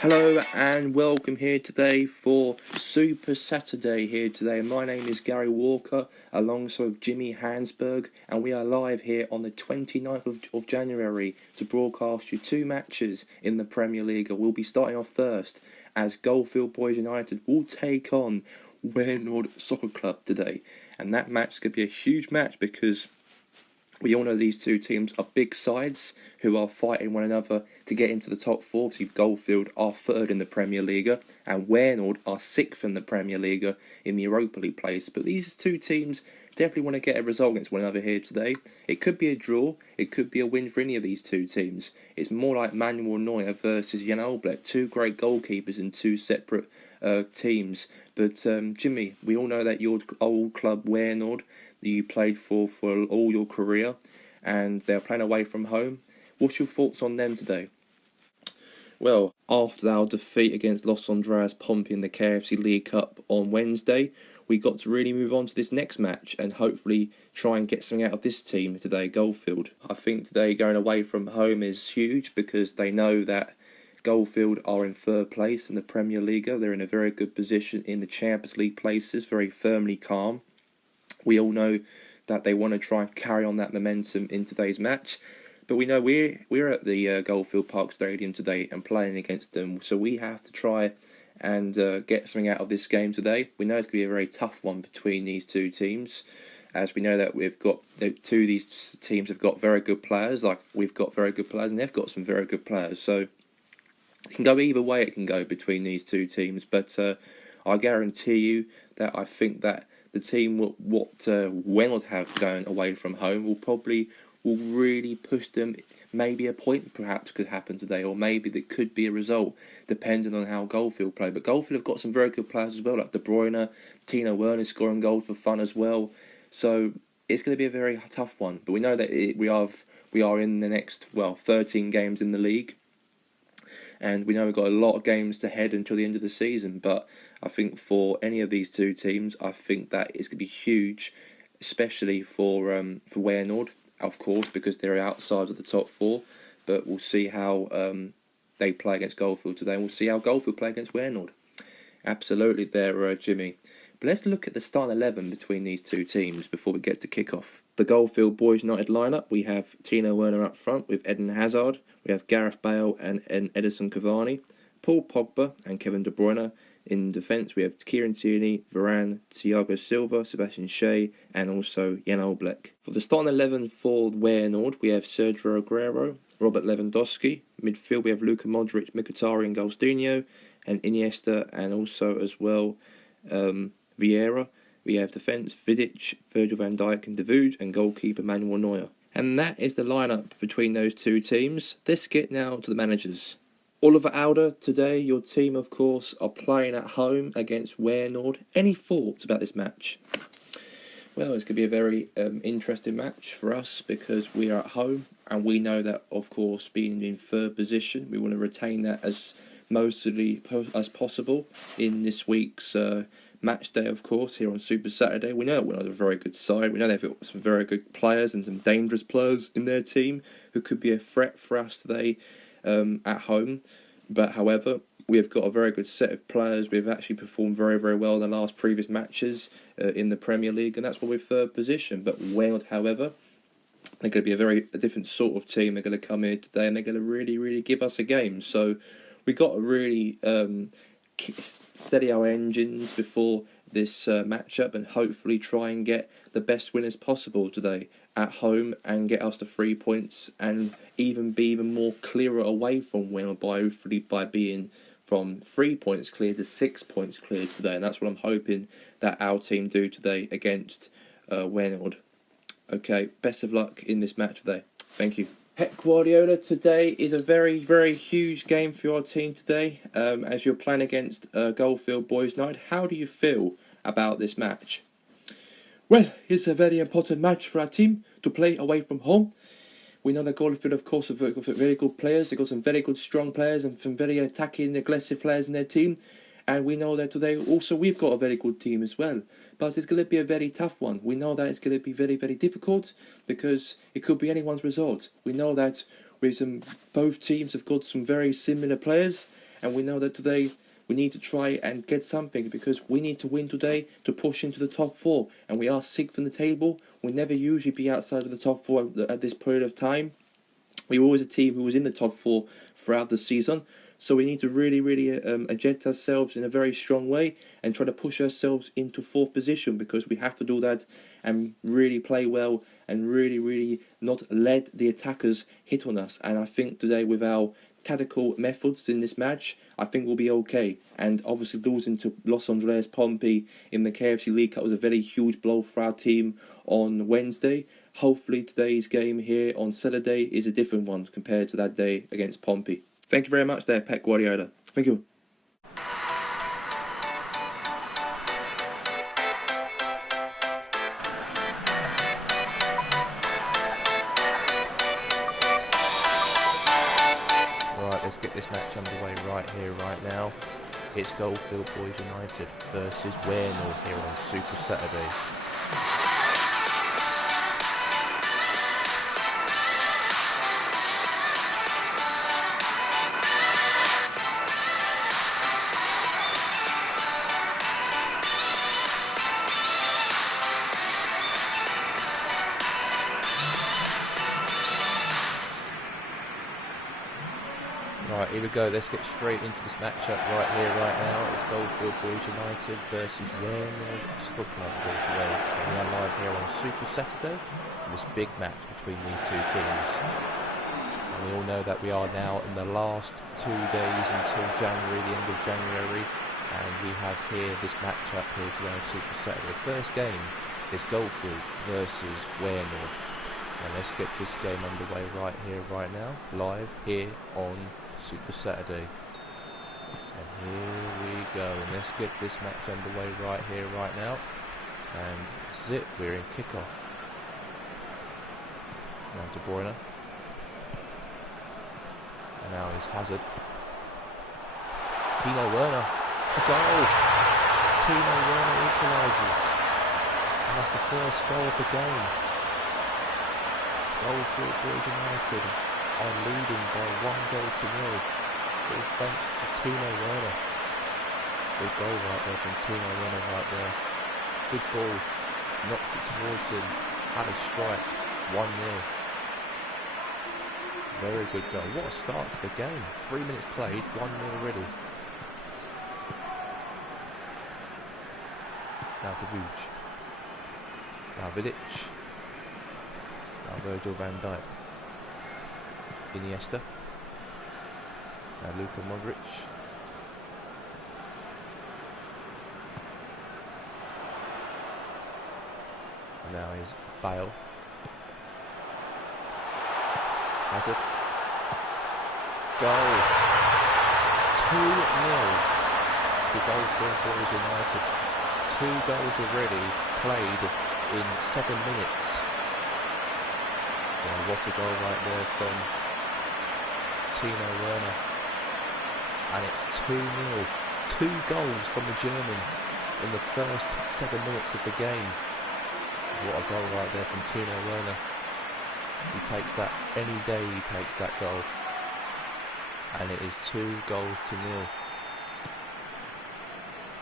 Hello and welcome here today for Super Saturday here today. My name is Gary Walker alongside Jimmy Hansberg, and we are live here on the 29th of January to broadcast you two matches in the Premier League. We'll be starting off first as Goldfield Boys United will take on Waynord Soccer Club today, and that match could be a huge match because we all know these two teams are big sides who are fighting one another to get into the top four. So Goldfield are third in the Premier League and Waynord are sixth in the Premier League in the Europa League place. But these two teams definitely want to get a result against one another here today. It could be a draw, it could be a win for any of these two teams. It's more like Manuel Neuer versus Jan Oblak, two great goalkeepers in two separate teams. But Jimmy, we all know that your old club Waynord that you played for all your career, and they're playing away from home. What's your thoughts on them today? Well, after our defeat against Los Andreas Pompey in the KFC League Cup on Wednesday, we got to really move on to this next match and hopefully try and get something out of this team today, Goldfield. I think today going away from home is huge because they know that Goldfield are in third place in the Premier League. They're in a very good position in the Champions League places, very firmly calm. We all know that they want to try and carry on that momentum in today's match. But we know we're at the Goldfield Park Stadium today and playing against them. So we have to try and get something out of this game today. We know it's going to be a very tough one between these two teams, as we know that we've got two of these teams have got very good players. Like we've got very good players and they've got some very good players. So it can go either way. It can go between these two teams. But I guarantee you that I think that the team what Waynord have going away from home will really push them. Maybe a point perhaps could happen today, or maybe that could be a result depending on how Goldfield play. But Goldfield have got some very good players as well, like De Bruyne, Tino Werner scoring goals for fun as well. So it's going to be a very tough one. But we know that we are in the next 13 games in the league. And we know we've got a lot of games to head until the end of the season. But I think for any of these two teams, I think that it's going to be huge, especially for Waynord, of course, because they're outside of the top four. But we'll see how they play against Goldfield today, and we'll see how Goldfield play against Waynord. Absolutely there, Jimmy. But let's look at the starting 11 between these two teams before we get to kick-off. The Goldfield Boys United lineup, we have Tino Werner up front with Eden Hazard. We have Gareth Bale and Edison Cavani. Paul Pogba and Kevin De Bruyne. In defence, we have Kieran Tierney, Varane, Thiago Silva, Sebastian Shea, and also Jan Oblak. For the starting 11 for Waynord, we have Sergio Aguero, Robert Lewandowski. Midfield, we have Luka Modric, Mkhitaryan and Gaustinho, and Iniesta, and also as well Vieira. We have defence, Vidic, Virgil van Dijk and Davude, and goalkeeper Manuel Neuer. And that is the lineup between those two teams. Let's get now to the managers. Oliver Alder, today your team, of course, are playing at home against Waynord. Any thoughts about this match? Well, it's going to be a very interesting match for us because we are at home and we know that, of course, being in third position, we want to retain that as mostly as possible in this week's match day, of course, here on Super Saturday. We know we're a very good side. We know they've got some very good players and some dangerous players in their team who could be a threat for us today at home. But however, we have got a very good set of players. We've actually performed very, very well in the last previous matches in the Premier League, and that's why we're third position. But Waynord, however, they're going to be a different sort of team. They're going to come here today and they're going to really, really give us a game. So we got to really steady our engines before this matchup and hopefully try and get the best winners possible today at home and get us the 3 points and even be even more clearer away from Waynord by being from 3 points clear to 6 points clear today. And that's what I'm hoping that our team do today against Waynord. Okay, best of luck in this match today. Thank you. Pep Guardiola, today is a very, very huge game for your team today. As you're playing against Goldfield Boys United, how do you feel about this match? Well, it's a very important match for our team to play away from home. We know that Goldfield, of course, have got very good players. They've got some very good, strong players and some very attacking, aggressive players in their team. And we know that today also we've got a very good team as well. But it's going to be a very tough one. We know that it's going to be very, very difficult because it could be anyone's result. We know that both teams have got some very similar players and we know that today we need to try and get something, because we need to win today to push into the top 4, and we are 6th in the table. We never usually be outside of the top 4 at this period of time. We were always a team who was in the top 4 throughout the season. So we need to really, really eject ourselves in a very strong way and try to push ourselves into 4th position, because we have to do that and really play well and really, really not let the attackers hit on us. And I think today, with our tactical methods in this match, I think we'll be okay. And obviously losing to Los Andres Pompey in the KFC League Cup was a very huge blow for our team on Wednesday. Hopefully today's game here on Saturday is a different one compared to that day against Pompey. Thank you very much there, Pep Guardiola. Thank you. Right, let's get this match underway right here, right now. It's Goldfield Boys United versus Wearnall here on Super Saturday. Right, here we go. Let's get straight into this matchup right here, right now. It's Goldfield Boys United versus Wearnall Sport Club today. We are live here on Super Saturday for this big match between these two teams. And we all know that we are now in the last 2 days until January, the end of January. And we have here this matchup here today on Super Saturday. First game is Goldfield versus Wearnall. And let's get this game underway right here, right now, live here on Super Saturday. And here we go, and let's get this match underway right here, right now. And this is it, we're in kickoff. Now De Bruyne. And now is Hazard. Timo Werner, a goal! Timo Werner equalises. And that's the first goal of the game. Goldfield Boys United are leading by 1-0. All thanks to Timo Werner. Good goal right there from Timo Werner right there. Good ball, knocked it towards him, had a strike, 1-0. Very good goal. What a start to the game. 3 minutes played, 1-0 already. Now De Vuj. Now Vidic. Now Virgil van Dijk. Iniesta. Now Luka Modric. And now is Bale. Hazard. Goal. 2-0 to Goldfield Boys United. 2 goals already played in 7 minutes. What a goal right there from Timo Werner. And it's 2-0. 2 goals from the German in the first 7 minutes of the game. What a goal right there from Timo Werner. He takes that any day, he takes that goal. And it is 2-0.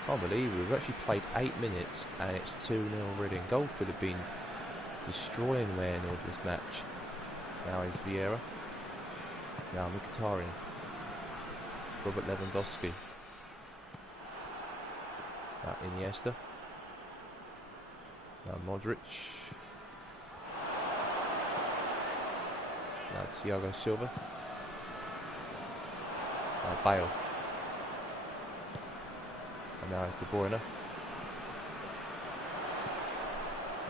Can't believe it. We've actually played 8 minutes and it's 2-0 already. And Goldfield have been destroying Wearnall this match. Now is Vieira. Now Mkhitaryan. Robert Lewandowski. Now Iniesta. Now Modric. Now Thiago Silva. Now Bale. And now it's De Bruyne.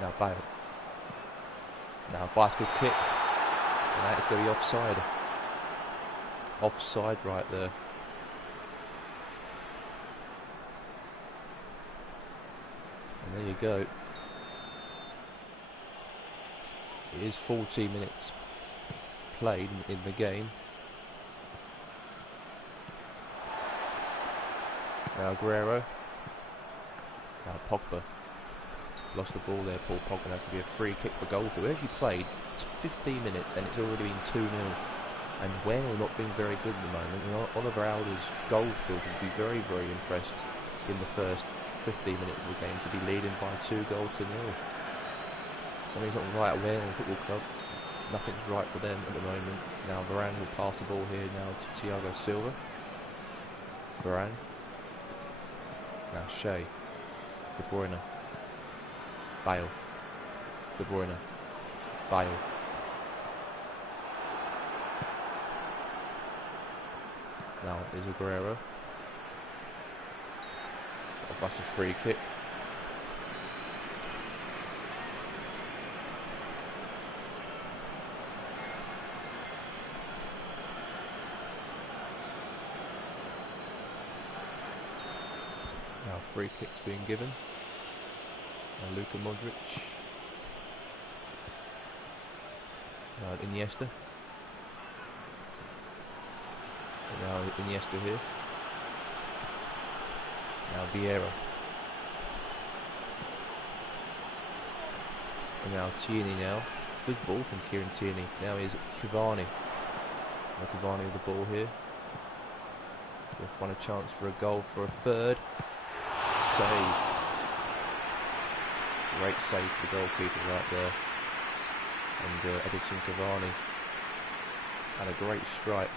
Now Bale. Now bicycle kick. And that is going to be offside. Offside right there. And there you go. It is 14 minutes played in the game. Now Aguero. Now Pogba. Lost the ball there, Paul Pogba. That's going to be a free kick for Goldfield. We actually played 15 minutes and it's already been 2-0. And Werner not being very good at the moment. And Oliver Alder's Goldfield would be very, very impressed in the first 15 minutes of the game to be leading by 2-0. Something's not right at Werner Football Club. Nothing's right for them at the moment. Now Varane will pass the ball here now to Thiago Silva. Varane. Now Shea. De Bruyne. Bale. De Bruyne. Bale. Now is Aguero. That's a free kick. Now free kick's being given. Now Luka Modric. Now Iniesta. And now Iniesta here. Now Vieira. And now Tierney now. Good ball from Kieran Tierney. Now is Cavani. Now Cavani with the ball here. So they'll find a chance for a goal for a third. Save. Great save for the goalkeeper right there. And Edison Cavani had a great strike.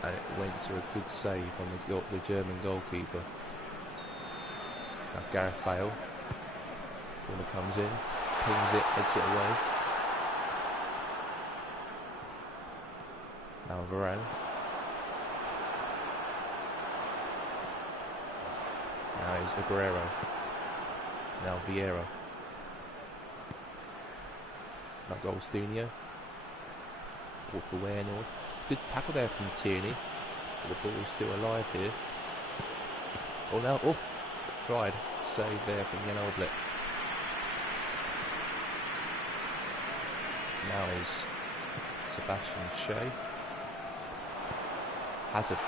And it went to a good save on the German goalkeeper. Now Gareth Bale. Corner comes in, pings it, heads it away. Now Varane. Now is Aguero. Now Vieira. Now Goldsteinio. Ball for Werner. It's a good tackle there from Tierney. But the ball is still alive here. Oh now, tried. Save there from Jan Oblak. Now is Sebastian Shea. Hazard.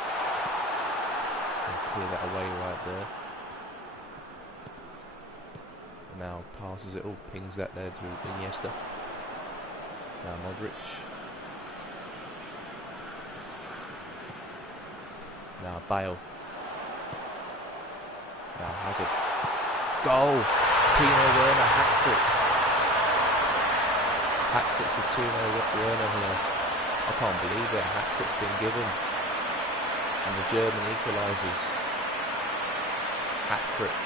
And clear that away right there. Now passes it, pings that there to Iniesta. Now Modric. Now Bale. Now Hazard. Goal! Timo Werner hat-trick. Hat-trick for Timo Werner here. I can't believe it. Hat-trick's been given. And the German equalises. Hat-trick.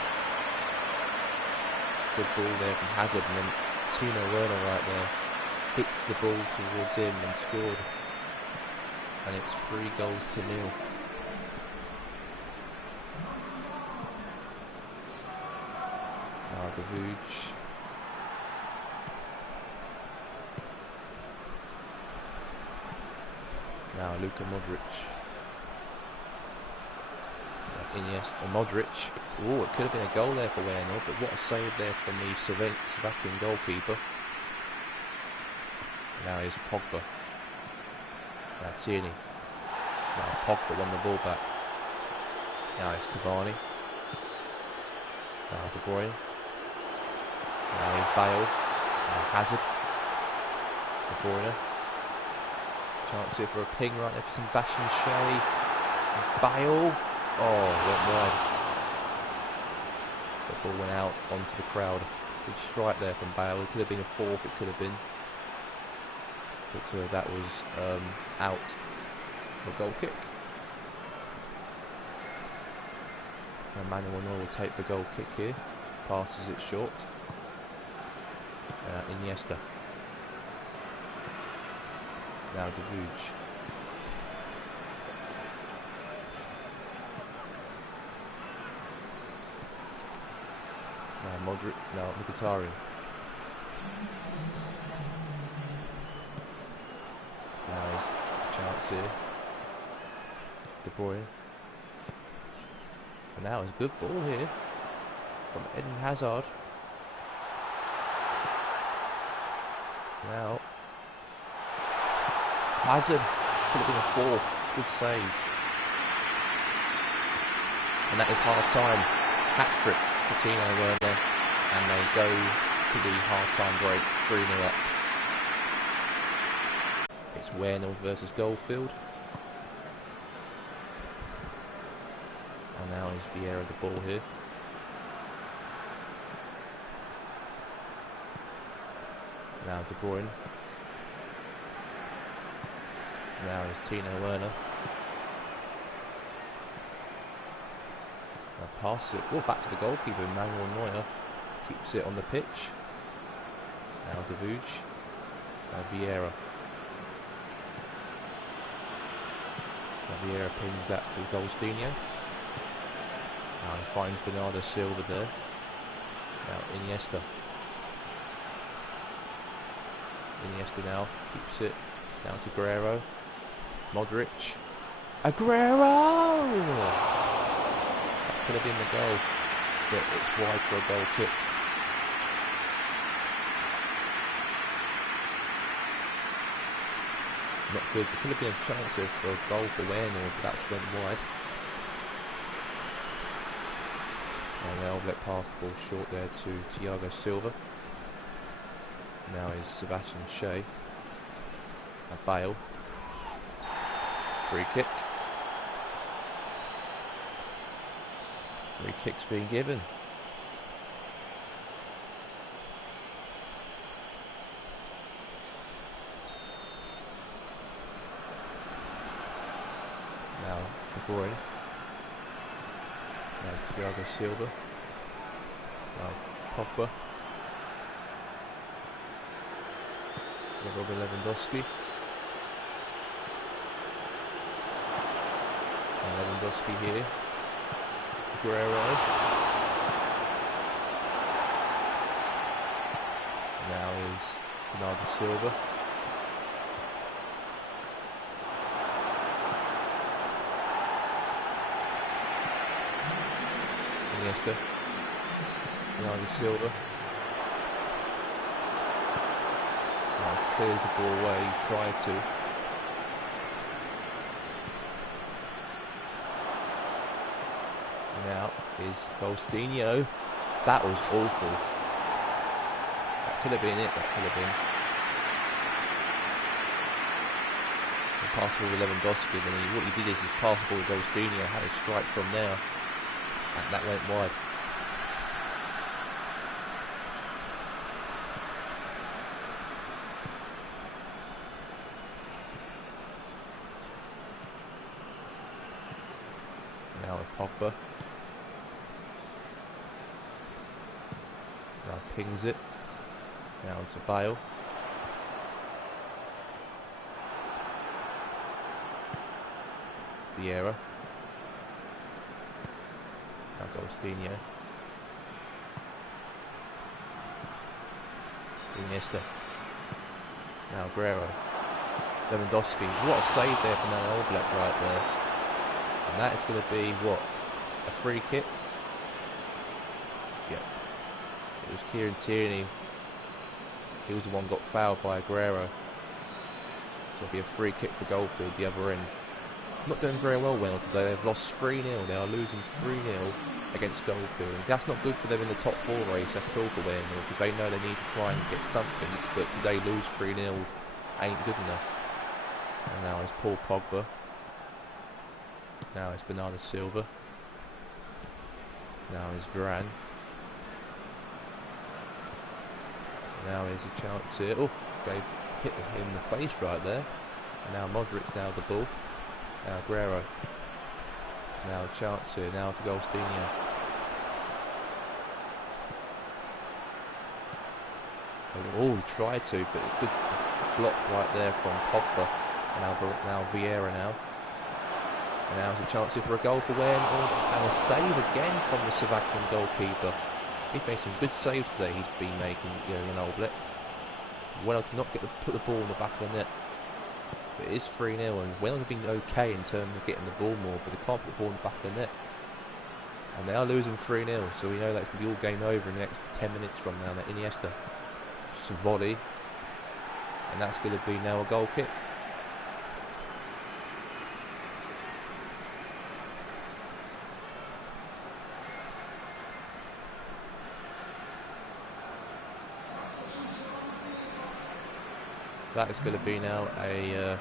Good ball there from Hazard, and then Timo Werner right there hits the ball towards him and scored. And it's 3-0. Now Davuj. Now Luka Modric. Iniesta, Modric. Oh, it could have been a goal there for Werner, but what a save there from the Slovakian goalkeeper. Now here's Pogba. Now Tierney. Now Pogba won the ball back. Now it's Cavani. Now De Bruyne. Now he's Bale. Now Hazard. De Bruyne. Chance here for a ping right there for Sebastian Shea. Bale. Oh, went wide. The ball went out onto the crowd. Good strike there from Bale. It could have been a fourth, it could have been. But that was out for a goal kick. And Manuel Neuer will take the goal kick here. Passes it short. Iniesta. Now Davuj. Now Modric. Now Mkhitaryan. Now there's a chance here. De Bruyne. And now it's a good ball here from Eden Hazard. Now Hazard could have been a fourth. Good save. And that is half-time. Hat-trick for Timo Werner. And they go to the half-time break 3-0 up. it's Wernhill versus Goldfield. And now is Vieira the ball here. Now De Bruyne. Now is Tino Werner. Now pass it. Oh, back to the goalkeeper, Manuel Neuer. Keeps it on the pitch. Now De Vuj. Now Vieira. Now Vieira pings that to Goldstino. Now he finds Bernardo Silva there. Now Iniesta. Iniesta now keeps it. Now to Guerrero. Modric. Aguero! That could have been the goal, but it's wide for a goal kick. Not good. There could have been a chance here for a goal for Wernhill, but that's went wide. And now let pass the ball short there to Thiago Silva. Now is Sebastian Shea. A Bale. Free kick. Free kick's being given. Now De Bruyne. Now Thiago Silva. Now Pogba. Robert Lewandowski. And Lewandowski here. Guerrero. Now is Bernardo Silva. Iniesta. Bernardo Silva. Now clears the ball away, he tried to. Now is Goldstino. That was awful. That could have been it, that could have been. The pass ball to Lewandowski, and what he did is he passed the ball to Goldstino, had a strike from there, and that went wide. Now with Pogba. Now pings it. Now to Bale. Vieira. Now Goldstino. Iniesta. Now Guerrero. Lewandowski. What a save there from that Oblak right there. And that is going to be, what, a free kick? Yep. It was Kieran Tierney. He was the one got fouled by Aguero. So it'll be a free kick for Goldfield, the other end. Not doing very well today. They've lost 3-0. They are losing 3-0 against Goldfield. And that's not good for them in the top 4 race at all for Wernhill, because they know they need to try and get something. But today, lose 3-0 ain't good enough. And now it's Paul Pogba. Now it's Bernardo Silva. Now it's Varane. Now here's a chance here. Oh, hit him in the face right there. And now Modric's now the ball. Now Guerrero. Now a chance here. Now to Goldstino. Oh, he tried to, but a good block right there from Pogba. Now Vieira now. And now there's a chance here for a goal for Wernhill, and a save again from the Slovakian goalkeeper. He's made some good saves today. He's been making, an Oblak. Wernhill cannot put the ball in the back of the net. But it is 3-0, and Wernhill have been okay in terms of getting the ball more, but they can't put the ball in the back of the net. And they are losing 3-0, so we know that's going to be all game over in the next 10 minutes from now. That Iniesta, Savoli, and that's going to be now a goal kick. That is going to be now a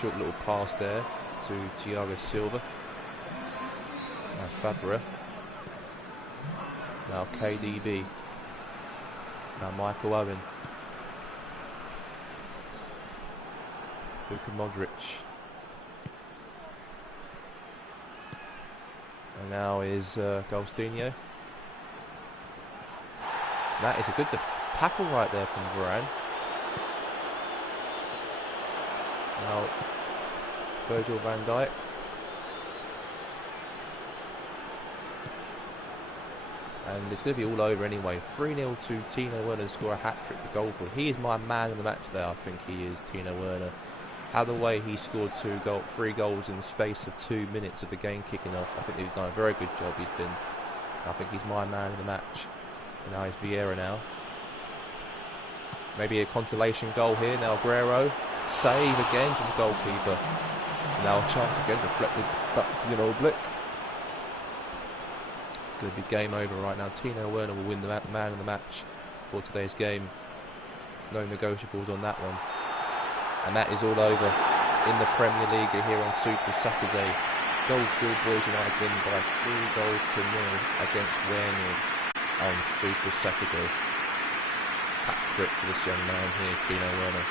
short little pass there to Thiago Silva. Now Fabra. Now KDB. Now Michael Owen. Luka Modric. And now is Golstinho. That is a good tackle right there from Varane. Now Virgil van Dijk. And it's going to be all over anyway. 3-0 to Tino Werner to score a hat-trick for Goldfield. He is my man of the match there, I think he is, Tino Werner. How the way he scored 3 goals in the space of 2 minutes of the game kicking off. I think he's done a very good job. I think he's my man of the match. And now it's Vieira now. Maybe a consolation goal here. Now Aguero. Save again from the goalkeeper. Now a chance again, deflected back to Oblak. It's going to be game over right now. Tino Werner will win the man of the match for today's game. No negotiables on that one. And that is all over in the PremierLiga here on Super Saturday. Goldfield Boys United win by 3-0 against Werner on Super Saturday. Hat-trick for this young man here, Tino Werner.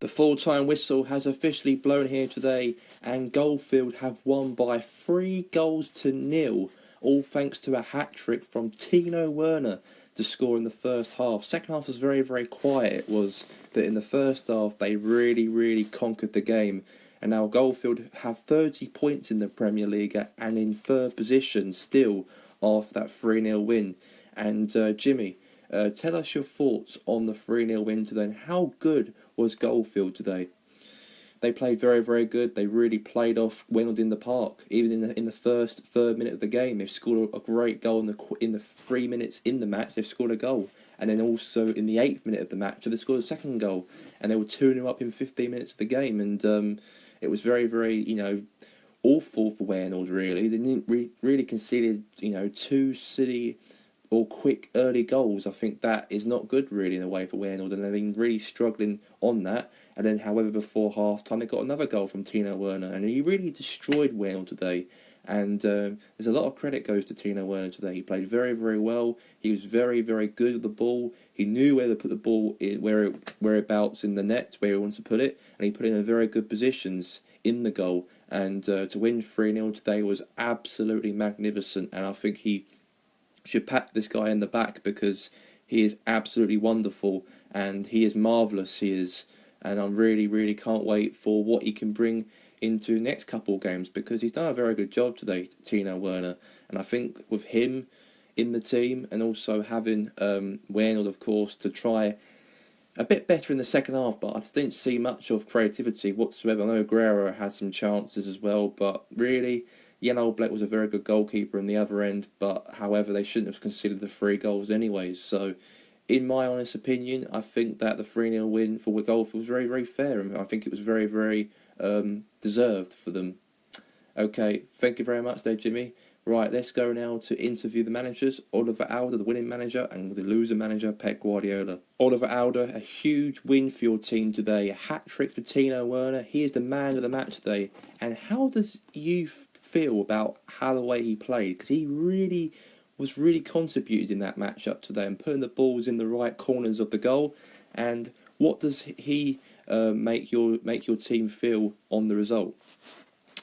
The full-time whistle has officially blown here today, and Goldfield have won by 3-0, all thanks to a hat-trick from Tino Werner to score in the first half. Second half was very, very quiet. It was that in the first half they really conquered the game, and now Goldfield have 30 points in the PremierLiga and in third position still after that 3-0 win. And Jimmy, tell us your thoughts on the 3-0 win today, and how good was Goldfield today? They played very, very good. They really played off Wynald in the park. Even in the third minute of the game, they've scored a great goal in the 3 minutes in the match. They've scored a goal, and then also in the 8th minute of the match, they scored a second goal, and they were 2-0 up in 15 minutes of the game. And it was very, very awful for Wynald. Really, they didn't really conceded 2 silly or quick early goals. I think that is not good really in a way for Wynald, and they've been really struggling on that. And then, however, before half-time, they got another goal from Tino Werner, and he really destroyed Wynald today. And there's a lot of credit goes to Tino Werner today. He played very, very well. He was very, very good with the ball. He knew where to put the ball, whereabouts in the net, where he wants to put it, and he put it in very good positions in the goal. And to win 3-0 today was absolutely magnificent, and I think he should pat this guy in the back because he is absolutely wonderful, and he is marvellous, he is. And I really can't wait for what he can bring into the next couple of games, because he's done a very good job today, Tino Werner. And I think with him in the team, and also having Wynald, of course, to try a bit better in the second half, but I just didn't see much of creativity whatsoever. I know Aguero had some chances as well, but really, Jan Oblak was a very good goalkeeper in the other end, but however, they shouldn't have conceded the 3 goals anyways. So in my honest opinion, I think that the 3-0 win for Goldfield was very, very fair, and I think it was very, very deserved for them. Okay, thank you very much there, Jimmy. Right, let's go now to interview the managers. Oliver Alder, the winning manager, and the loser manager, Pep Guardiola. Oliver Alder, a huge win for your team today. A hat-trick for Tino Werner. He is the man of the match today. And how does you feel about how the way he played? Because he was really contributed in that matchup today and putting the balls in the right corners of the goal. And what does he make your team feel on the result?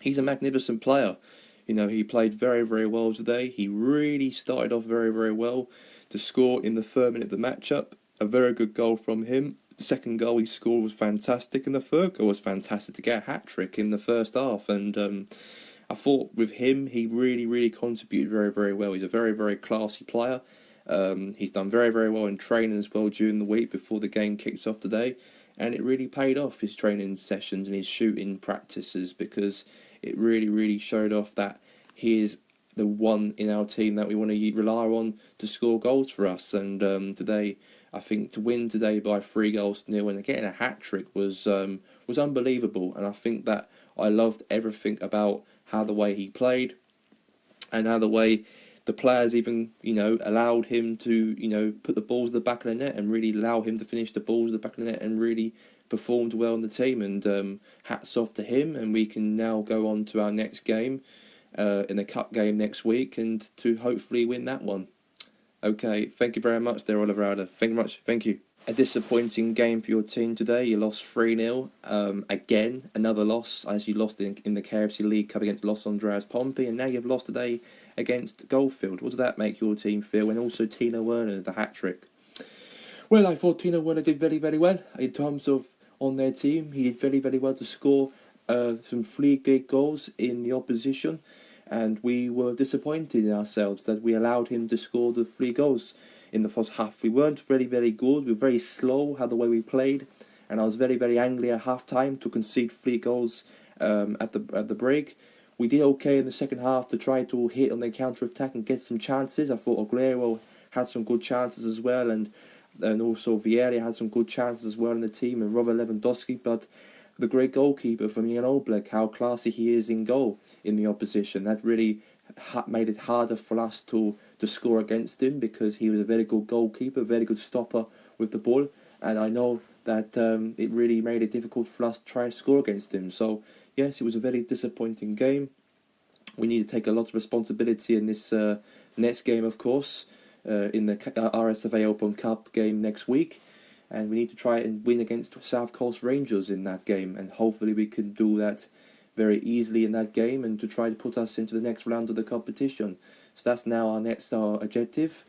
He's a magnificent player. He played very, very well today. He really started off very, very well to score in the 3rd minute of the matchup. A very good goal from him. The second goal he scored was fantastic, and the third goal was fantastic to get a hat-trick in the first half. And I thought with him, he really contributed very, very well. He's a very, very classy player. He's done very, very well in training as well during the week before the game kicks off today. And it really paid off, his training sessions and his shooting practices, because it really showed off that he is the one in our team that we want to rely on to score goals for us. And today, I think to win today by 3-0 and getting a hat-trick was unbelievable. And I think that I loved everything about how the way he played and how the way the players even, allowed him to, put the balls at the back of the net and really allow him to finish the balls at the back of the net and really performed well in the team. And hats off to him. And we can now go on to our next game, in the cup game next week, and to hopefully win that one. Okay, thank you very much there, Oliver Alder. Thank you very much. Thank you. A disappointing game for your team today. You lost 3-0. Again, another loss, as you lost in the KFC League Cup against Los Andreas Pompey, and now you've lost today against Goldfield. What does that make your team feel? And also Tino Werner, the hat-trick. Well, I thought Tino Werner did very, very well in terms of on their team. He did very, very well to score some free kick goals in the opposition, and we were disappointed in ourselves that we allowed him to score the 3 goals in the first half. We weren't very, very good. We were very slow how the way we played, and I was very, very angry at half time to concede 3 goals at the break. We did okay in the second half to try to hit on the counter attack and get some chances. I thought Aguero had some good chances as well, and also Vieira had some good chances as well in the team, and Robert Lewandowski. But the great goalkeeper from Jan Oblak, how classy he is in goal in the opposition, that really made it harder for us to score against him, because he was a very good goalkeeper, very good stopper with the ball, and I know that it really made it difficult for us to try to score against him. So yes, it was a very disappointing game. We need to take a lot of responsibility in this next game, of course, in the RSFA Open Cup game next week, and we need to try and win against South Coast Rangers in that game, and hopefully we can do that very easily in that game, and to try to put us into the next round of the competition. So that's now our next objective.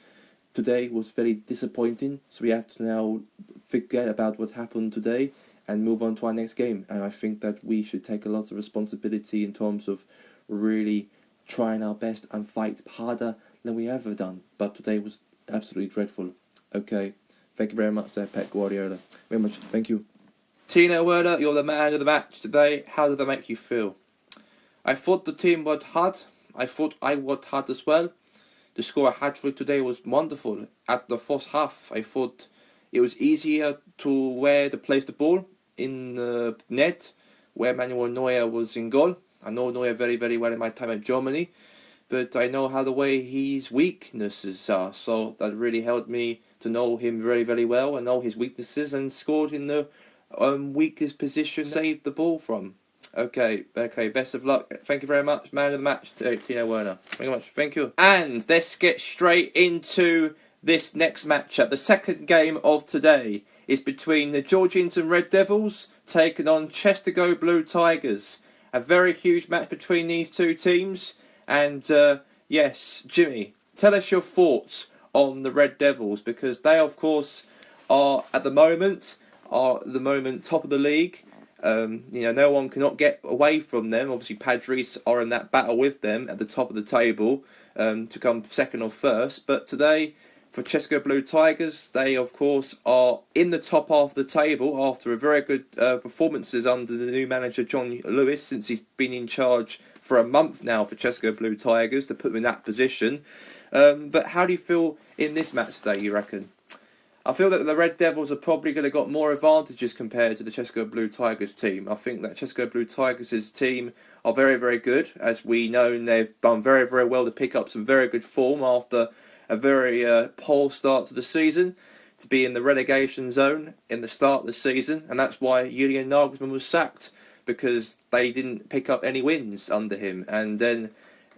Today was very disappointing, so we have to now forget about what happened today and move on to our next game. And I think that we should take a lot of responsibility in terms of really trying our best and fight harder than we ever done. But today was absolutely dreadful. Okay, thank you very much there, Pep Guardiola. Very much, thank you. Tino Werner, you're the man of the match today. How did that make you feel? I thought the team worked hard. I thought I worked hard as well. To score a hat-trick today was wonderful. At the first half, I thought it was easier to place the ball in the net where Manuel Neuer was in goal. I know Neuer very, very well in my time at Germany, but I know how the way his weaknesses are, so that really helped me to know him very, very well and know his weaknesses, and scored in the weakest position, saved the ball from. Okay, best of luck. Thank you very much, man of the match, Tino Werner. Thank you much, thank you. And let's get straight into this next matchup. The second game of today is between the Georgington Red Devils taking on Chester Blue Tigers. A very huge match between these two teams. And yes, Jimmy, tell us your thoughts on the Red Devils, because they, of course, are at the moment top of the league. No one cannot get away from them. Obviously, Padres are in that battle with them at the top of the table to come second or first. But today, for Chester Blue Tigers, they, of course, are in the top half of the table after a very good performances under the new manager, John Lewis, since he's been in charge for a month now for Chester Blue Tigers to put them in that position. But how do you feel in this match today, you reckon? I feel that the Red Devils are probably going to got more advantages compared to the Chester Blue Tigers team. I think that Chester Blue Tigers' team are very, very good. As we know, they've done very, very well to pick up some very good form after a very poor start to the season, to be in the relegation zone in the start of the season. And that's why Julian Nagelsmann was sacked, because they didn't pick up any wins under him. And then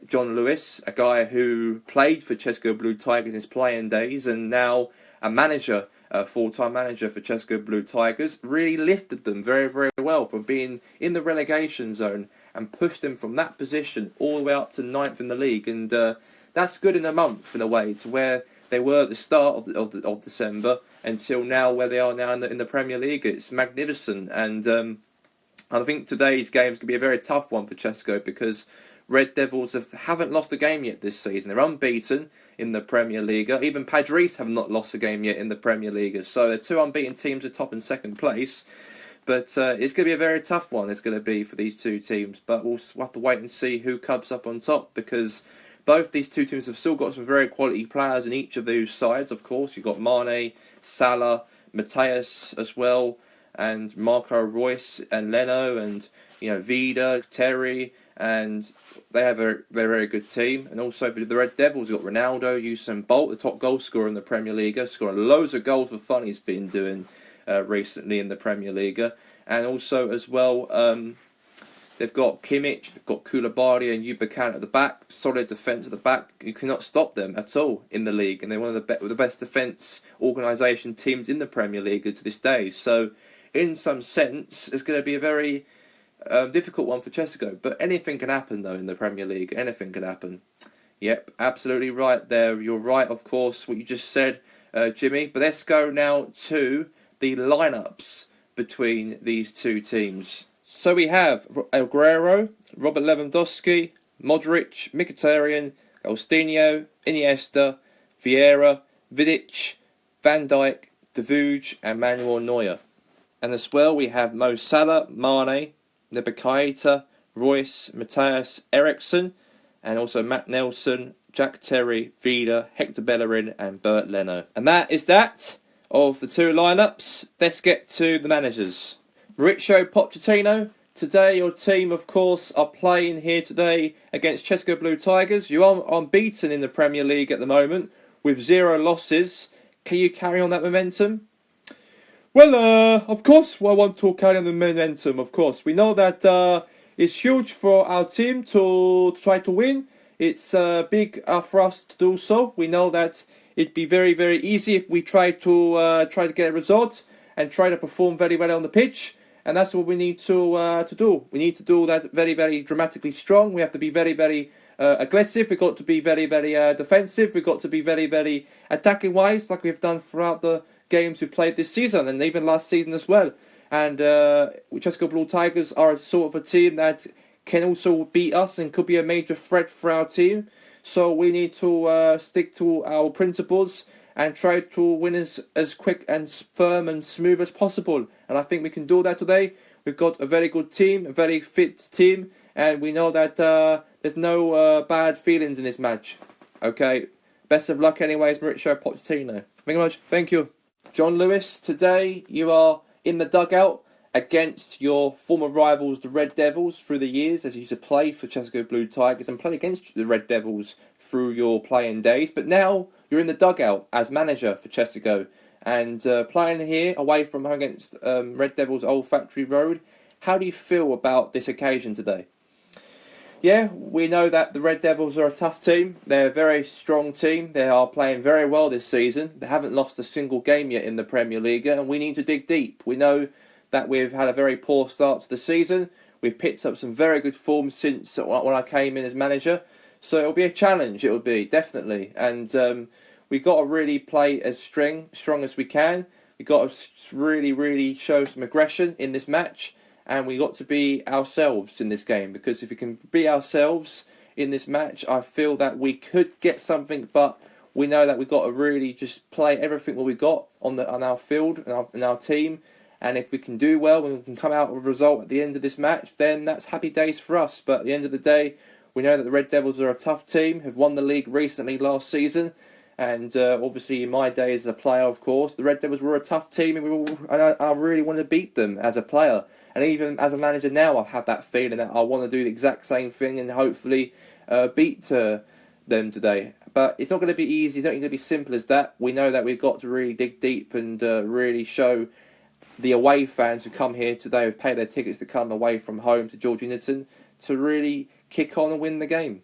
John Lewis, a guy who played for Chester Blue Tigers in his playing days and now a manager, a full-time manager for Chester Blue Tigers, really lifted them very, very well from being in the relegation zone and pushed them from that position all the way up to 9th in the league. And that's good in a month, in a way, to where they were at the start of December until now, where they are now in the Premier League. It's magnificent. And I think today's game is going to be a very tough one for Chester, because Red Devils haven't lost a game yet this season. They're unbeaten in the PremierLiga. Even Padres have not lost a game yet in the PremierLiga. So they're two unbeaten teams at top and second place. But it's going to be a very tough one, it's going to be, for these two teams. But we'll have to wait and see who comes up on top, because both these two teams have still got some very quality players in each of those sides, of course. You've got Mane, Salah, Mateus as well, and Marco Reus and Leno, and Vida, Terry, and they have a very good team. And also the Red Devils got Ronaldo, Usain Bolt, the top goal scorer in the Premier League, scoring loads of goals for fun. He's been doing recently in the Premier League, and also as well. They've got Kimmich, they've got Koulibaly and Yubakan at the back. Solid defence at the back. You cannot stop them at all in the league. And they're one of the best defence organisation teams in the Premier League to this day. So, in some sense, it's going to be a very difficult one for Chesapeake. But anything can happen, though, in the Premier League. Anything can happen. Yep, absolutely right there. You're right, of course, what you just said, Jimmy. But let's go now to the lineups between these two teams. So we have Aguero, Robert Lewandowski, Modric, Mkhitaryan, Coutinho, Iniesta, Vieira, Vidic, Van Dijk, Davuj and Manuel Neuer. And as well we have Mo Salah, Mane, Naby Keita, Royce, Matthias Eriksen, and also Matt Nelson, Jack Terry, Vida, Hector Bellerin and Bert Leno. And that is that of the two lineups. Let's get to the managers. Mauricio Pochettino, today your team, of course, are playing here today against Chesapeake Blue Tigers. You are unbeaten in the Premier League at the moment with 0 losses. Can you carry on that momentum? Well, of course, I want to carry on the momentum, of course. We know that it's huge for our team to try to win. It's big for us to do so. We know that it'd be very, very easy if we try to get a result and try to perform very well on the pitch. And that's what we need to do. We need to do that very, very dramatically strong. We have to be very, very aggressive. We've got to be very, very defensive. We've got to be very, very attacking-wise, like we've done throughout the games we've played this season and even last season as well. And Chesapeake Blue Tigers are a sort of a team that can also beat us and could be a major threat for our team. So we need to stick to our principles and try to win as quick and firm and smooth as possible. And I think we can do that today. We've got a very good team, a very fit team, and we know that there's no bad feelings in this match. Okay, best of luck anyways, Mauricio Pochettino. Thank you much. Thank you. John Lewis, today you are in the dugout against your former rivals, the Red Devils, through the years as you used to play for Chesapeake Blue Tigers and play against the Red Devils through your playing days. But now you're in the dugout as manager for Chesapeake and playing here away from home against Red Devils Old Factory Road. How do you feel about this occasion today? Yeah, we know that the Red Devils are a tough team. They're a very strong team. They are playing very well this season. They haven't lost a single game yet in the Premier League, and we need to dig deep. We know that we've had a very poor start to the season. We've picked up some very good form since when I came in as manager. So it'll be a challenge, it will be, definitely. And we've got to really play as strong as we can. We've got to really, really show some aggression in this match. And we've got to be ourselves in this game. Because if we can be ourselves in this match, I feel that we could get something. But we know that we've got to really just play everything what we've got on our field and our team. And if we can do well and we can come out with a result at the end of this match, then that's happy days for us. But at the end of the day, we know that the Red Devils are a tough team, have won the league recently last season. And obviously in my days as a player, of course, the Red Devils were a tough team and I really want to beat them as a player. And even as a manager now, I've had that feeling that I want to do the exact same thing and hopefully beat them today. But it's not going to be easy, it's not going to be simple as that. We know that we've got to really dig deep and really show the away fans who come here today, who've paid their tickets to come away from home to George Uniton, to really kick on and win the game.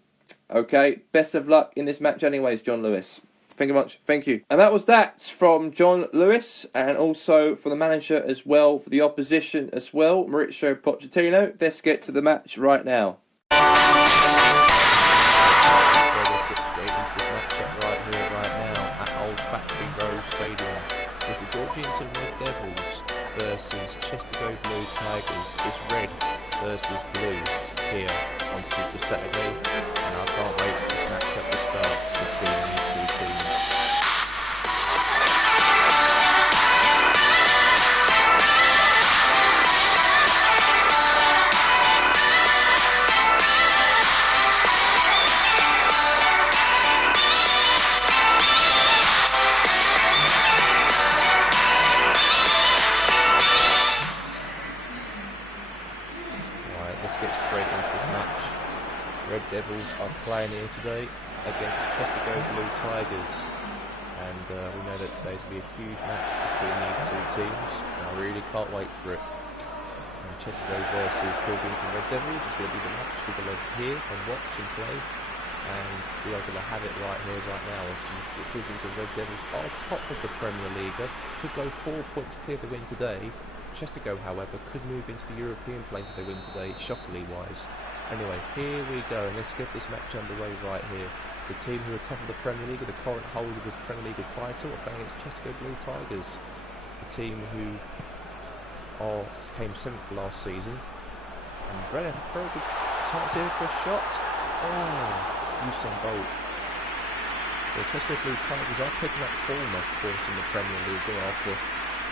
Okay, best of luck in this match anyways, John Lewis. Thank you much. Thank you. And that was that from John Lewis and also for the manager as well, for the opposition as well, Mauricio Pochettino. Let's get to the match right now. Let's get straight into the matchup right here, right now at Old Factory Road Stadium. With the Georgians Red Devils versus Chesapeake Blue Tigers. It's red versus blue here on Super Saturday, and I can't wait for this matchup to start between these two teams. Let's get straight into this match. Red Devils are playing here today against Chester Blue Tigers, and we know that today's going to be a huge match between these two teams, and I really can't wait for it. And Chester versus Georgington Red Devils is going to be the match we're going to hear and watch and play, and we are going to have it right here, right now. Georgington Red Devils are top of the PremierLiga, could go 4 points clear to win today. Chester, however, could move into the European place if they win today, shockingly wise. Anyway, here we go, and let's get this match underway right here. The team who are top of the Premier League, the current holder of this Premier League title, are playing against Chester Blue Tigers. The team who came 7th last season. And very good chance here for a shot. Oh, Usain Bolt. The Chester Blue Tigers are picking up form, of course, in the Premier League after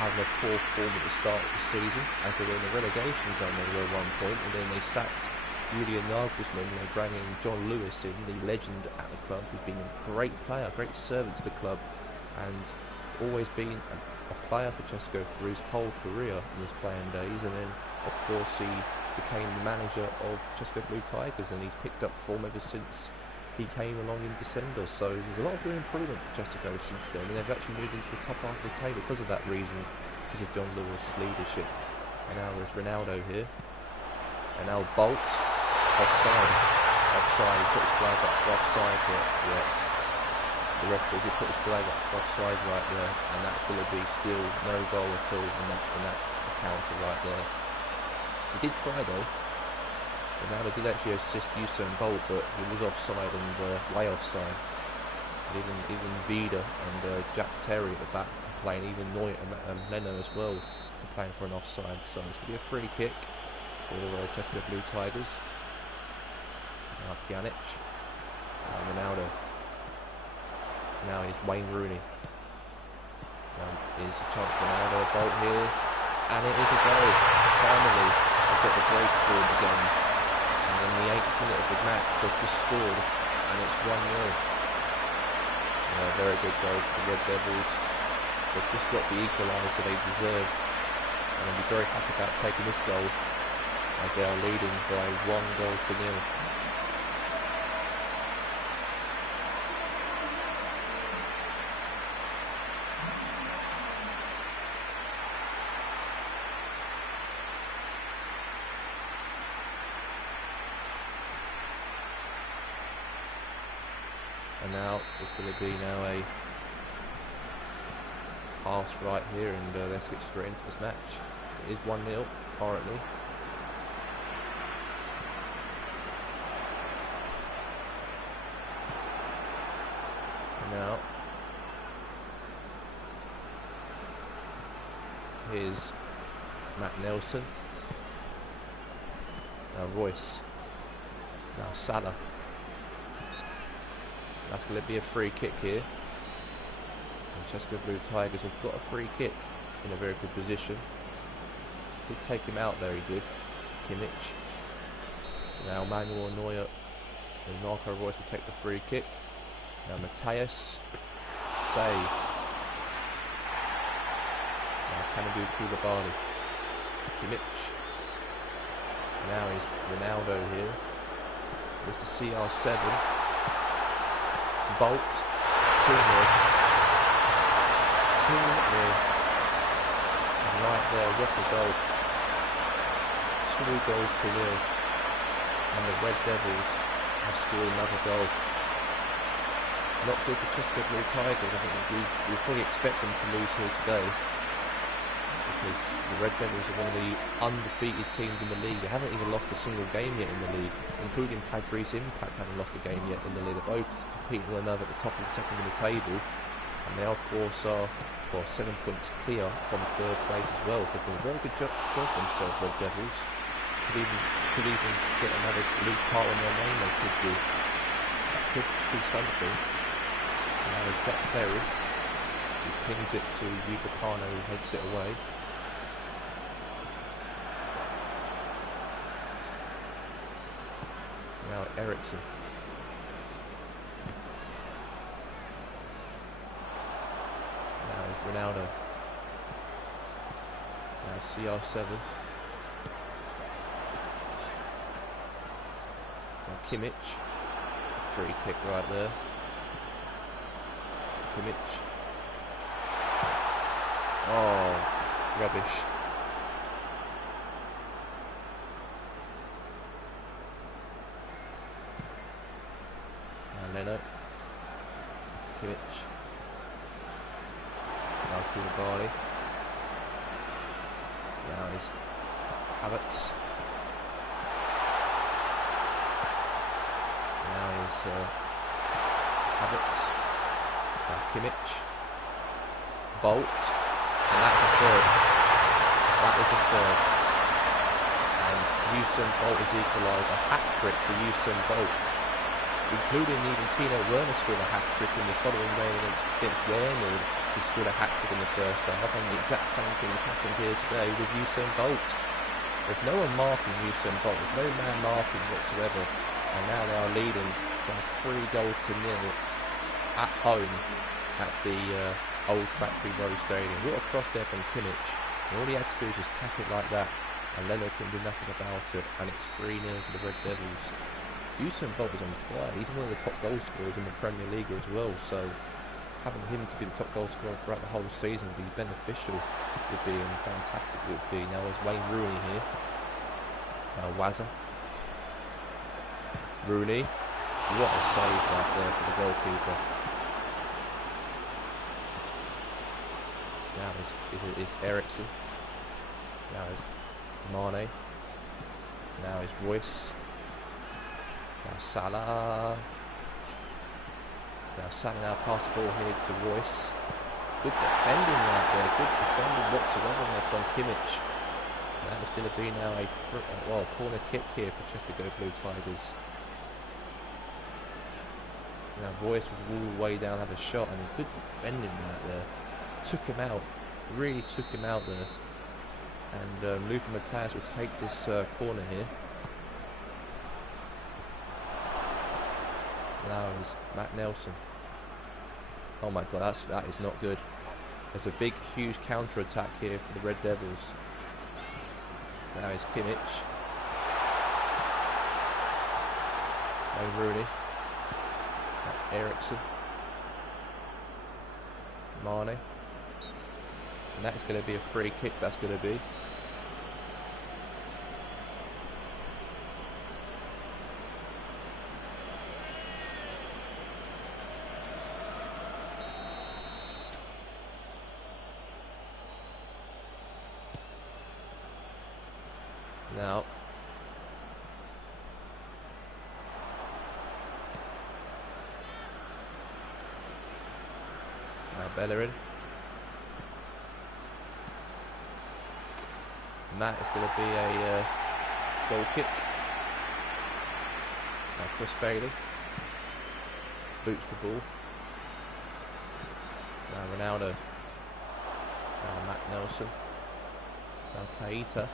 having a poor form at the start of the season, as they were in the relegation zone they were at one point, and then they sacked Julian Nagelsmann, and they brought in John Lewis in, the legend at the club, who's been a great player, a great servant to the club, and always been a player for Chester for his whole career in his playing days. And then, of course, he became the manager of Chester Blue Tigers, and he's picked up form ever since he came along in December. So there's a lot of improvement for Chester since then, and they've actually moved into the top half of the table because of that reason, because of John Lewis's leadership. And now there's Ronaldo here, and now Bolt. Offside, he put his flag up for offside, but yeah, the referee did put his flag up for offside right there, and that's going to be still no goal at all in that encounter right there. He did try though. Ronaldo did actually assist Usain Bolt, but he was offside, and way offside. And even Vida and Jack Terry at the back complain, even Neuer and Leno as well complain for an offside. So it's going to be a free kick for Chester Blue Tigers. Now Pjanic, now Ronaldo, now it's Wayne Rooney. Now is a chance for Ronaldo, a Bolt here, and it is a goal. Finally, they've got the breakthrough again, and in the 8th minute of the match, they've just scored, and it's 1-0. Very good goal for the Red Devils. They've just got the equaliser they deserve, and I'll be very happy about taking this goal, as they are leading by 1-0. And now it's going to be now a pass right here, and let's get straight into this match. It is 1-0 currently. And now here's Matt Nelson. Now Royce. Now Salah. That's going to be a free kick here. And Chester Blue Tigers have got a free kick in a very good position. Did take him out there, he did. Kimmich. So now Manuel Neuer and Marco Reus will take the free kick. Now Matthias. Save. Now Kanadu Koulibaly. Kimmich. Now is Ronaldo here. There's the CR7. Bolt, 2-0. 2-0. And right there, what a goal. 2 goals to 0. And the Red Devils have scored another goal. Not good for Chester Blue Tigers. I think we fully expect them to lose here today, because the Red Devils are one of the undefeated teams in the league. They haven't even lost a single game yet in the league, including Padres Impact haven't lost a game yet in the league. They're both competing with one another at the top and second in the table, and they of course are 7 points clear from 3rd place as well. So they've done a very good job for themselves, Red Devils. Could even get another league title in their name. They could do. That could be something. And now there's Jack Terry. He pings it to Upamecano, who heads it away. Now Ericsson. Now it's Ronaldo. Now CR7. Now Kimmich. Free kick right there. Kimmich. Oh, rubbish. And Leno. Kimmich. Now Koulibaly. Now is Havertz. Now is Havertz. Now Kimmich. Bolt. And that's a third. That is a third. And Usain Bolt has equalised. A hat-trick for Usain Bolt. Including even Tino Werner scored a hat-trick in the following game against Werner. He scored a hat-trick in the first half, and the exact same thing has happened here today with Usain Bolt. There's no one marking Usain Bolt. There's no man marking whatsoever. And now they are leading by 3 goals to 0 at home at the Old Factory Road Stadium. What a cross there from Kimmich. And all he had to do is just tap it like that, and Leno can do nothing about it, and it's 3-0 to the Red Devils. Usain Bolt is on fire. He's one of the top goal scorers in the Premier League as well, so having him to be the top goal scorer throughout the whole season would be beneficial, would be, and fantastic would be. Now there's Wayne Rooney here. Now Wazza. Rooney. What a save right there for the goalkeeper. Now it's Eriksen. Now it's Mane. Now it's Royce. Now Salah. Now Salah now pass the ball here to Royce. Good defending right there. Good defending whatsoever there from Kimmich. That is going to be now a corner kick here for Chester Go Blue Tigers. Now Royce was all the way down, had a shot, and good defending right there. Took him out. Really took him out there. And Luther Matthäus will take this corner here. Now is Matt Nelson. Oh my god, that is not good. There's a big, huge counter-attack here for the Red Devils. Now is Kimmich. Wayne Rooney. Now Eriksen. Mane. And that's going to be a free kick, that's going to be. Now Bellerin. And that is going to be a goal kick. Now Chris Bailey boots the ball. Now Ronaldo. Now Matt Nelson. Now Keita.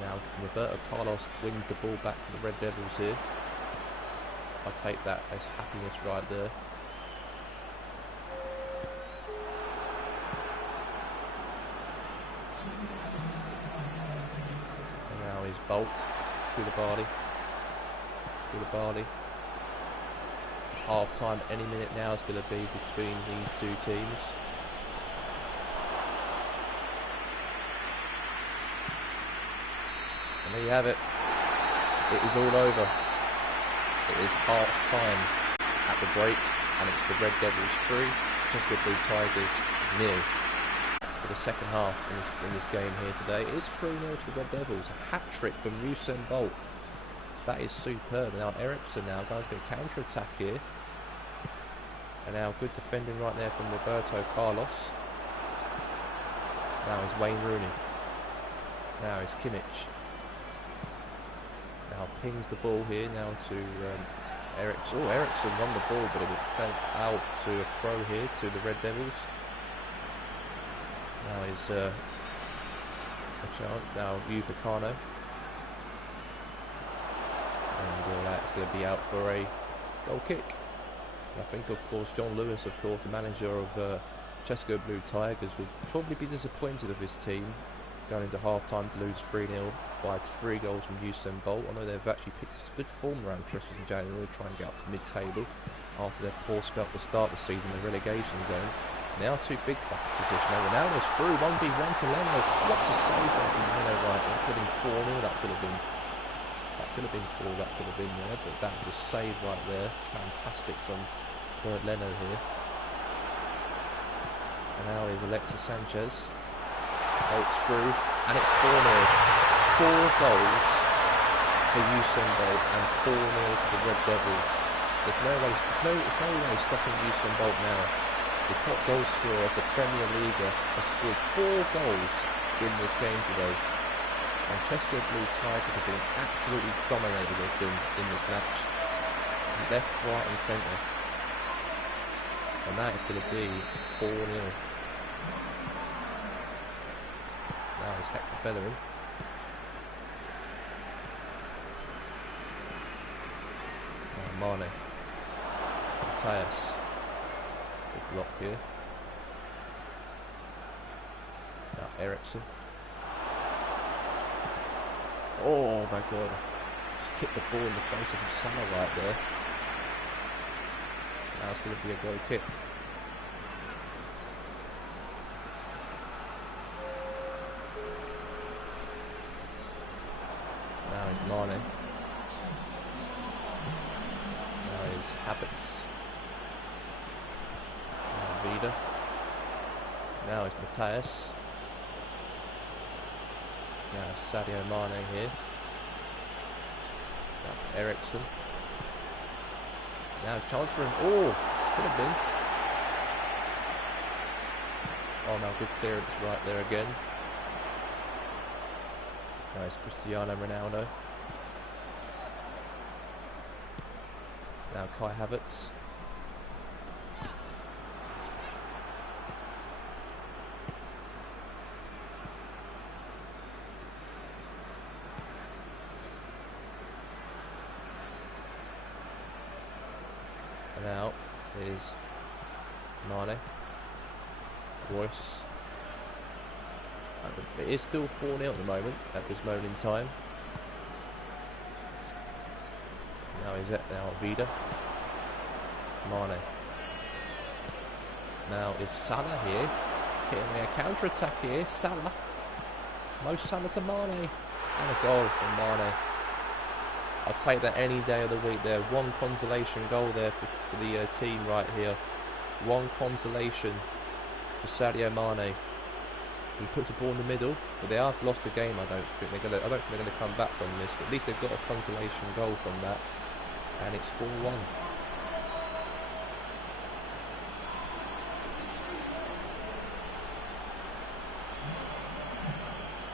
Now Roberto Carlos wins the ball back for the Red Devils here. I'll take that as happiness right there. And now is Bolt. Koulibaly. It's half time. Any minute now is going to be between these two teams. And there you have it. It is all over. It is half time at the break, and it's the Red Devils 3, Chester Blue Tigers 0 for the second half in this game here today. It is 3-0 to the Red Devils. A hat-trick from Usain Bolt. That is superb. Now Eriksen now going for a counter-attack here. And now good defending right there from Roberto Carlos. Now is Wayne Rooney. Now is Kimmich. Now pings the ball here now to Eriksen. Oh, Eriksen won the ball, but it fell out to a throw here to the Red Devils. Now is a chance. Now Upamecano. And that's going to be out for a goal kick. And I think, of course, John Lewis, of course, the manager of Chester Blue Tigers, will probably be disappointed of his team Going into half-time to lose 3-0 by 3 goals from Usain Bolt. Although they've actually picked up some good form around Christmas and January, trying to get up to mid-table after their poor spell at the start of the season, the relegation zone. Now too big for position. Ronaldo's through, 1v1 to Leno. What a save by Leno right there. Could have been 4-0, that could have been 4, that could have been there, but that was a save right there. Fantastic from Bert Leno here. And now is Alexis Sanchez. Bolts through, and it's 4-0. 4 goals for Usain Bolt and 4-0 to the Red Devils. There's no way stopping Usain Bolt now. The top goal scorer of the PremierLiga has scored 4 goals in this game today. Manchester Blue Tigers have been absolutely dominated with them in this match. Left, right and centre. And that is going to be 4-0. Now it's Hector Bellerin. Now Mane. Matthias. Good block here. Now Ericsson. Oh my god. Just kicked the ball in the face of Salah right there. Now it's going to be a goal kick. Now is Mane. Now is Havertz. Now Vida. Now is Matthias. Now Sadio Mane here. Now Ericsson. Now a chance for him. Oh, could have been. Oh no, good clearance right there again. Now it's Cristiano Ronaldo. Now Kai Havertz. And now is Mane. Royce. It is still 4-0 at the moment, at this moment in time. Now is it now Vida. Mane. Now is Salah here. Hitting a counter-attack here. Salah. Mo Salah to Mane. And a goal from Mane. I'll take that any day of the week there. One consolation goal there for the team right here. One consolation for Sadio Mane. He puts the ball in the middle, but they have lost the game. I don't think they're going to come back from this. But at least they've got a consolation goal from that, and it's 4-1.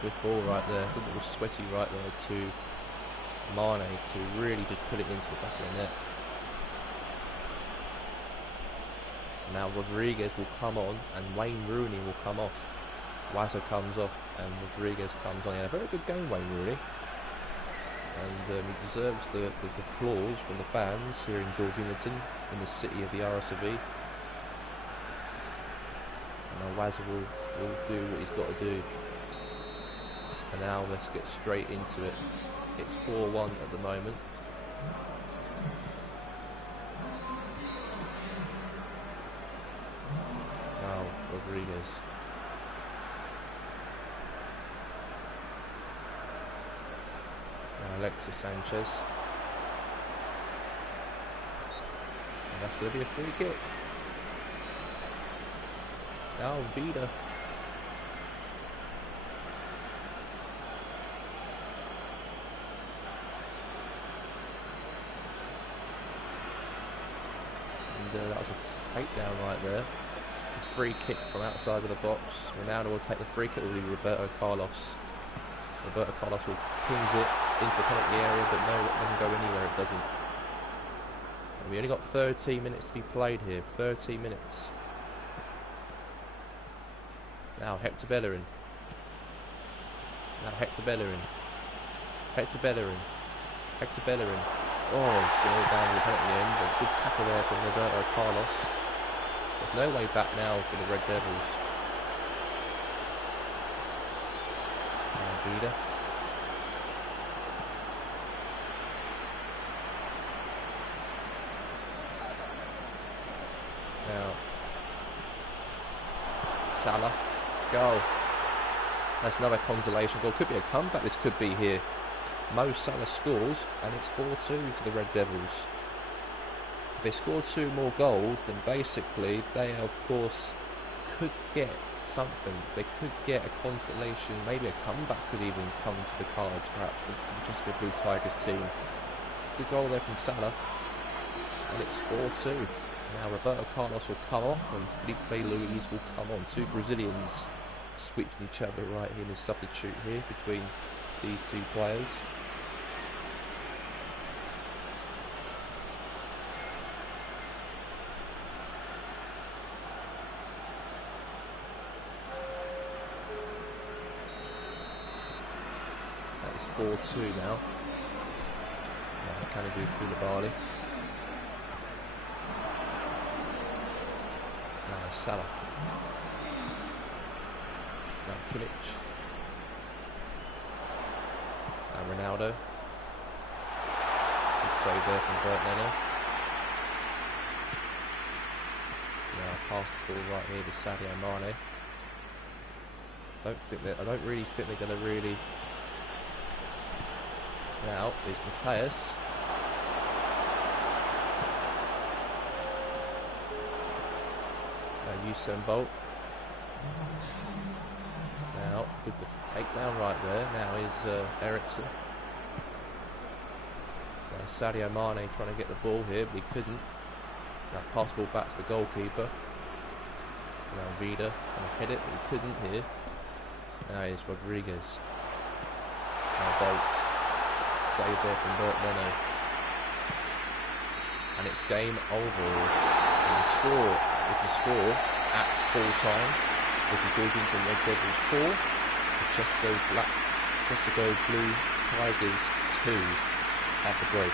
Good ball right there. Good little sweaty right there to Mane to really just put it into the back of the net. Now Rodriguez will come on, and Wayne Rooney will come off. Wazza comes off and Rodriguez comes on. He had a very good game, Wayne Rooney, and he deserves the applause from the fans here in Georginaton, in the city of the RSV. And now Wazza will do what he's got to do. And now let's get straight into it. It's 4-1 at the moment. Now Rodriguez. Now Alexis Sanchez. And that's going to be a free kick. Now Vida. And that was a takedown right there. A free kick from outside of the box. Ronaldo will take the free kick. It will be Roberto Carlos. Roberto Carlos will pings it into the penalty area, but no, it doesn't go anywhere. It doesn't. And we only got 13 minutes to be played here. 13 minutes. Now Hector Bellerin. Now Hector Bellerin. Hector Bellerin. Hector Bellerin. Oh, going down the penalty end, but good tackle there from Roberto Carlos. There's no way back now for the Red Devils. Vida. Now, Salah, goal. That's another consolation goal. Could be a comeback. This could be here. Mo Salah scores, and it's 4-2 to the Red Devils. If they score 2 more goals, then basically they, of course, could get something. They could get a consolation. Maybe a comeback could even come to the cards, perhaps, for the Jessica Blue Tigers team. Good goal there from Salah, and it's 4-2. Now Roberto Carlos will come off, and Felipe Luis will come on. 2 Brazilians switching each other right here in the substitute here between these 2 players. That is 4-2 now. Kalidou Koulibaly. Now Salah. Now Kimmich. And Ronaldo. Good save there from Bert Leno. Now pass the ball right here to Sadio Mane. I don't really think they're going to really. Now is Mateus. Now Usain Bolt. Now good takedown right there. Now is Ericsson. Now Sadio Mane trying to get the ball here, but he couldn't. Now pass ball back to the goalkeeper. Now Vida trying to hit it, but he couldn't here. Now is Rodriguez. Now Bolt. Save there from Bert Leno. And it's game over. And the score is the score at full time. As the Georgians and Red Devils 4, the Jessica Blue Tigers 2 at the break.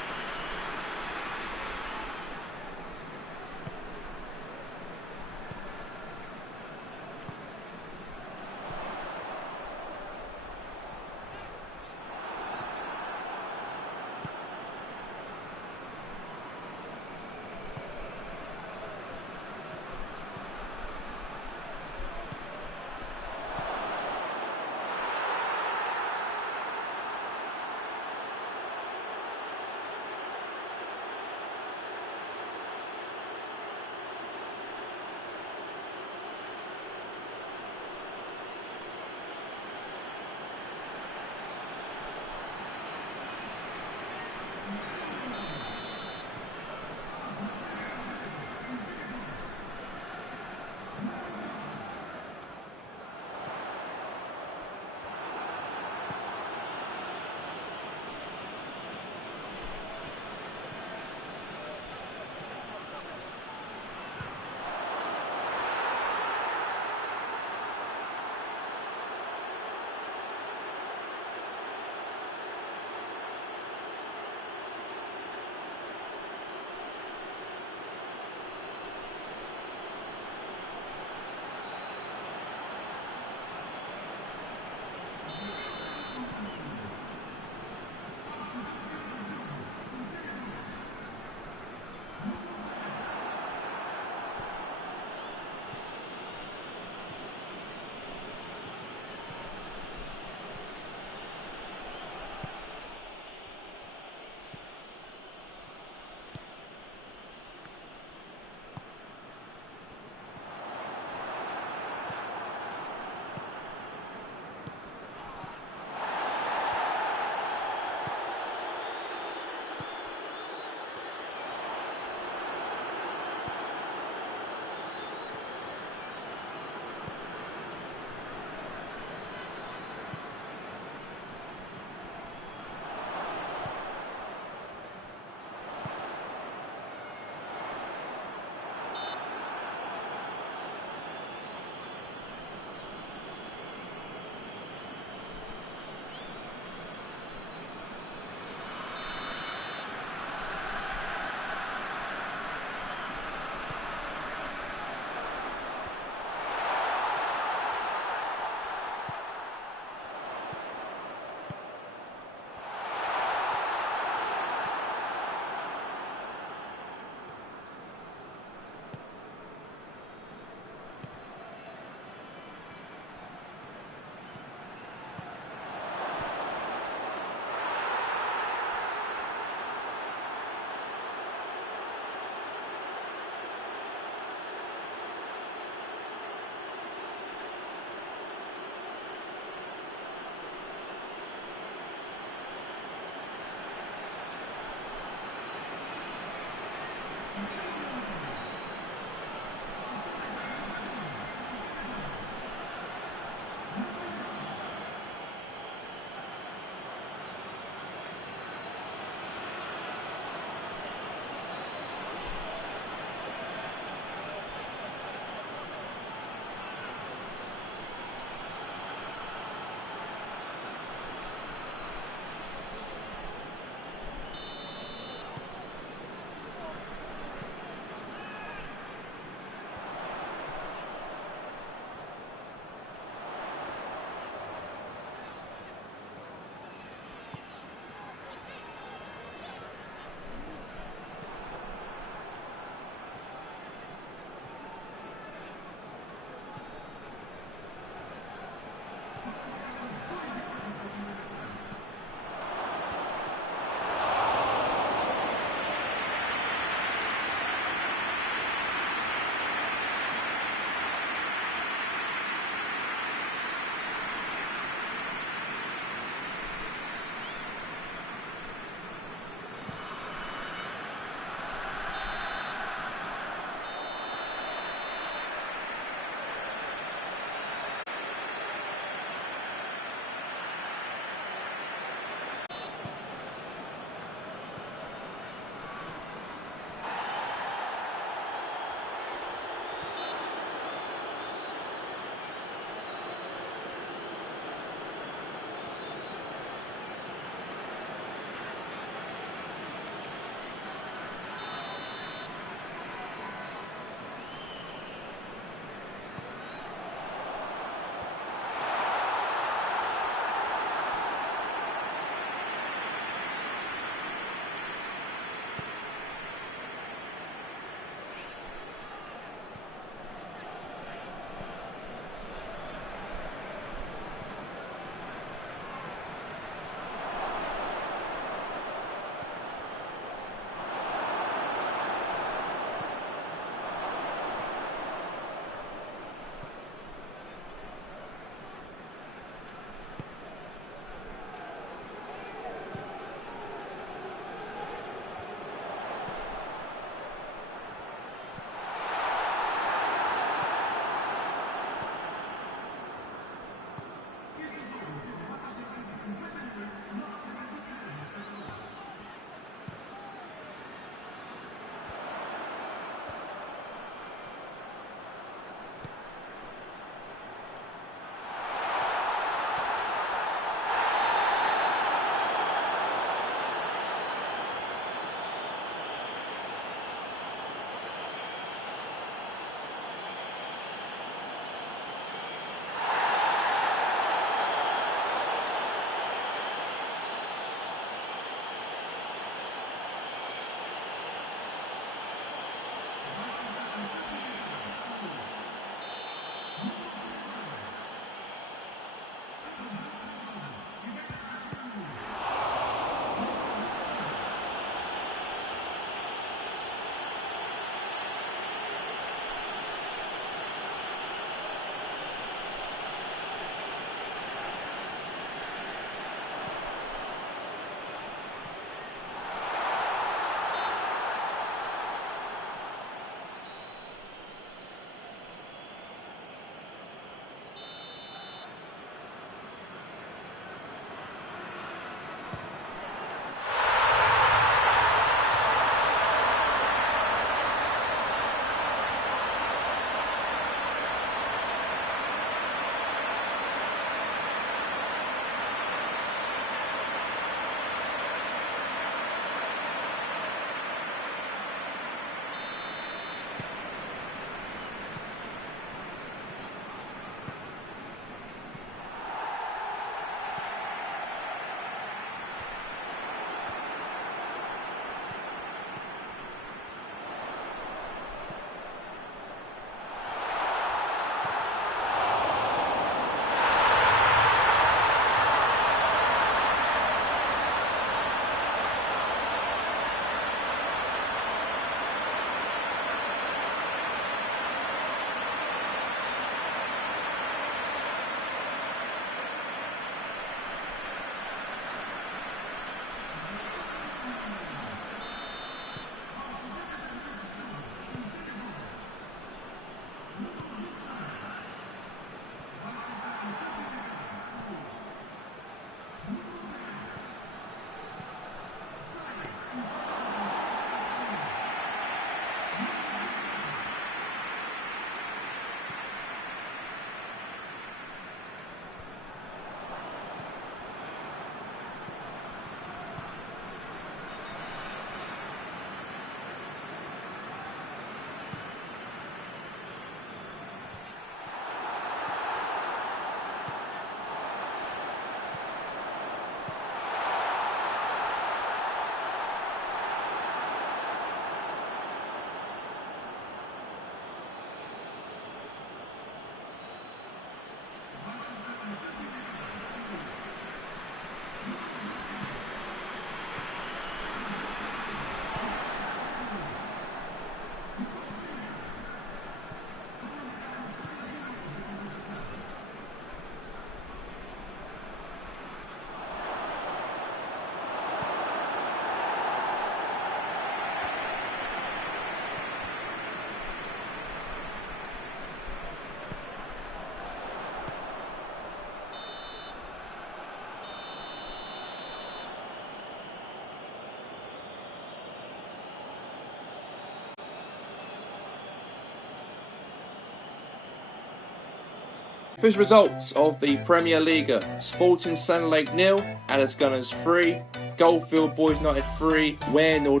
First results of the PremierLiga: Sporting Sunderland 0, Alice Gunners 3, Goldfield Boys United 3, Ware 0,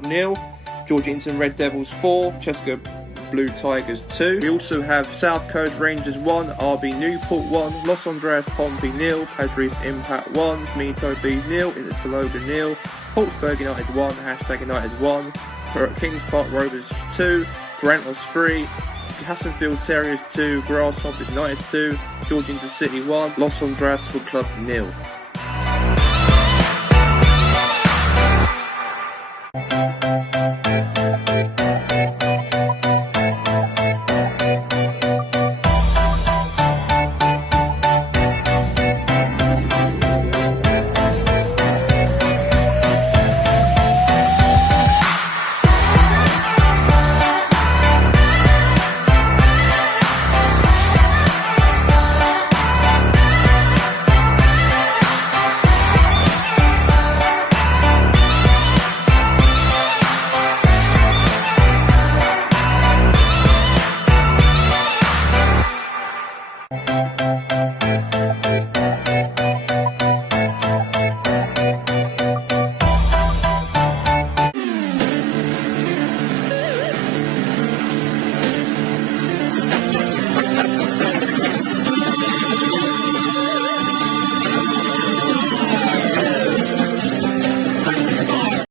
Georgington Red Devils 4, Chester Blue Tigers 2. We also have South Coast Rangers 1, RB Newport 1, Los Andreas Pompey 0, Padres Impact 1, Smito Bees 0, Interlogan 0, Portsburg United 1, Hashtag United 1, Kings Park Rovers 2, Brentford 3, Hassenfield Terriers 2, Grasshoppers United 2, Georgington City 1, Los Andreas Football Club 0.